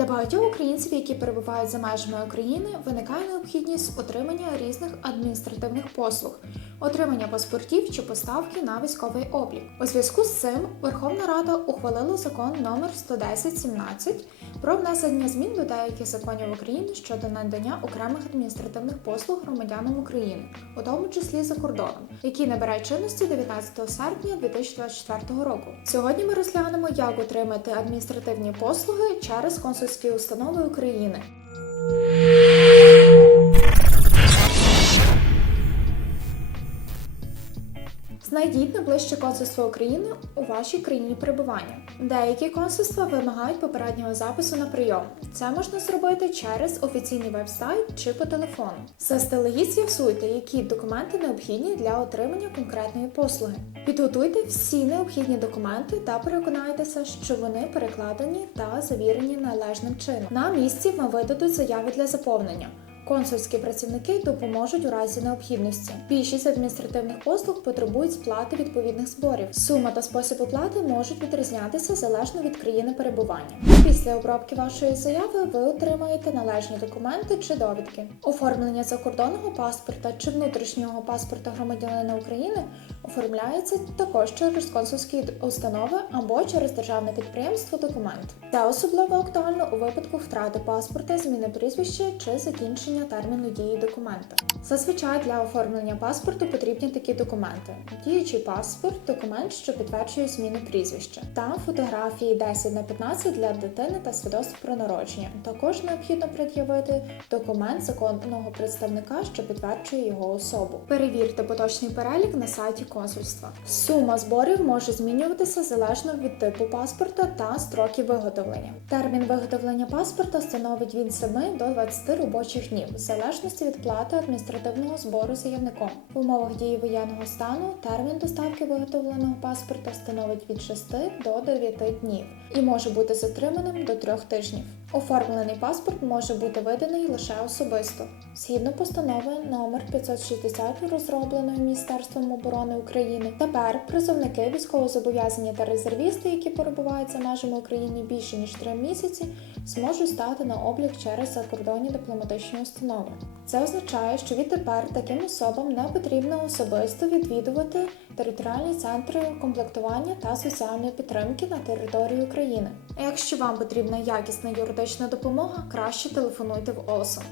Для багатьох українців, які перебувають за межами України, виникає необхідність отримання різних адміністративних послуг, отримання паспортів чи поставки на військовий облік. У зв'язку з цим Верховна Рада ухвалила закон номер 11017 про внесення змін до деяких законів України щодо надання окремих адміністративних послуг громадянам України, у тому числі за кордоном, які набирають чинності 19 серпня 2024 року. Сьогодні ми розглянемо, як отримати адміністративні послуги через консульські установи України. Найближче консульство України у вашій країні перебування. Деякі консульства вимагають попереднього запису на прийом. Це можна зробити через офіційний веб-сайт чи по телефону. Заздалегідь з'ясуйте, які документи необхідні для отримання конкретної послуги. Підготуйте всі необхідні документи та переконайтеся, що вони перекладені та завірені належним чином. На місці вам видадуть заяви для заповнення. Консульські працівники допоможуть у разі необхідності. Більшість адміністративних послуг потребують сплати відповідних зборів. Сума та спосіб оплати можуть відрізнятися залежно від країни перебування. Після обробки вашої заяви ви отримаєте належні документи чи довідки. Оформлення закордонного паспорта чи внутрішнього паспорта громадянина України оформляється також через консульські установи або через державне підприємство документ. Це особливо актуально у випадку втрати паспорта, зміни прізвища чи закінчення терміну дії документа. Зазвичай для оформлення паспорту потрібні такі документи: діючий паспорт, документ, що підтверджує зміну прізвища, та фотографії 10 на 15 для дитини та свідоцтв про народження. Також необхідно пред'явити документ законного представника, що підтверджує його особу. Перевірте поточний перелік на сайті консульства. Сума зборів може змінюватися залежно від типу паспорта та строків виготовлення. Термін виготовлення паспорта становить від 7 до 20 робочих днів, в залежності від плати адміністративного збору заявником. В умовах дії воєнного стану термін доставки виготовленого паспорта становить від 6 до 9 днів і може бути затриманим до 3 тижнів. Оформлений паспорт може бути виданий лише особисто. Згідно постанови номер 560, розробленої Міністерством оборони України. Тепер призовники, військовозобов'язані та резервісти, які перебувають за межами України більше ніж 3 місяці, зможуть стати на облік через закордонні дипломатичні установи. Це означає, що відтепер таким особам не потрібно особисто відвідувати територіальні центри комплектування та соціальної підтримки на території України. Якщо вам потрібна якісна юридична допомога, краще телефонуйте в ОСО.